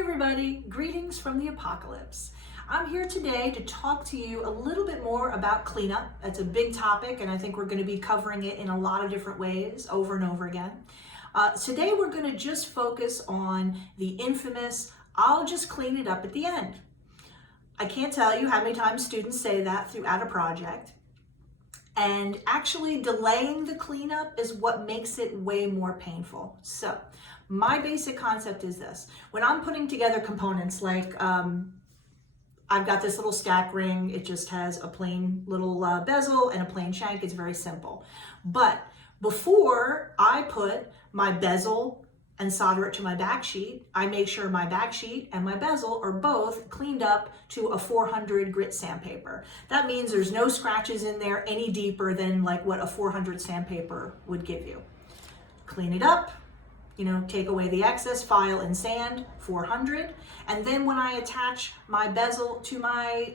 everybody, greetings from the apocalypse. I'm here today to talk to you a little bit more about cleanup. It's a big topic and I think we're going to be covering it in a lot of different ways over and over again. Today we're going to just focus on the infamous, I'll just clean it up at the end. I can't tell you how many times students say that throughout a project. And actually delaying the cleanup is what makes it way more painful. So my basic concept is this. When I'm putting together components like I've got this little stack ring, it just has a plain little bezel and a plain shank. It's very simple. But before I put my bezel and solder it to my back sheet, I make sure my back sheet and my bezel are both cleaned up to a 400 grit sandpaper. That means there's no scratches in there any deeper than like what a 400 sandpaper would give you. Clean it up, take away the excess, file and sand, 400. And then when I attach my bezel to my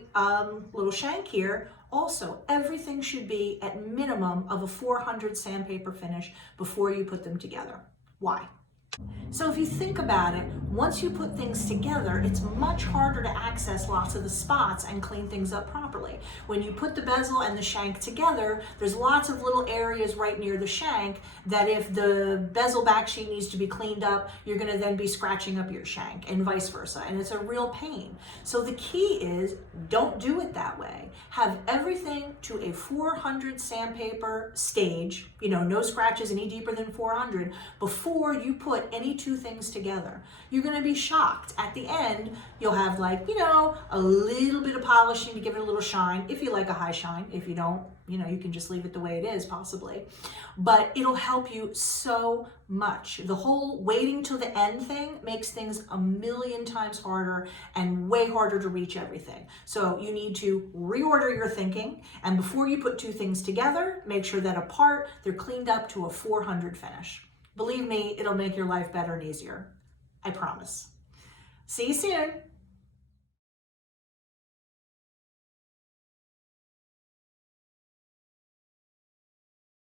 little shank here, also everything should be at minimum of a 400 sandpaper finish before you put them together. Why? So if you think about it, once you put things together, it's much harder to access lots of the spots and clean things up properly. When you put the bezel and the shank together, there's lots of little areas right near the shank that if the bezel back sheet needs to be cleaned up, you're going to then be scratching up your shank and vice versa. And it's a real pain. So the key is don't do it that way. Have everything to a 400 sandpaper stage, no scratches any deeper than 400 before you put any two things together. You're going to be shocked. At the end, you'll have a little bit of polishing to give it a little shine, if you like a high shine. If you don't, you can just leave it the way it is, possibly. But it'll help you so much. The whole waiting till the end thing makes things a million times harder and way harder to reach everything. So you need to reorder your thinking, and before you put two things together, make sure that apart, they're cleaned up to a 400 finish. Believe me, it'll make your life better and easier. I promise. See you soon.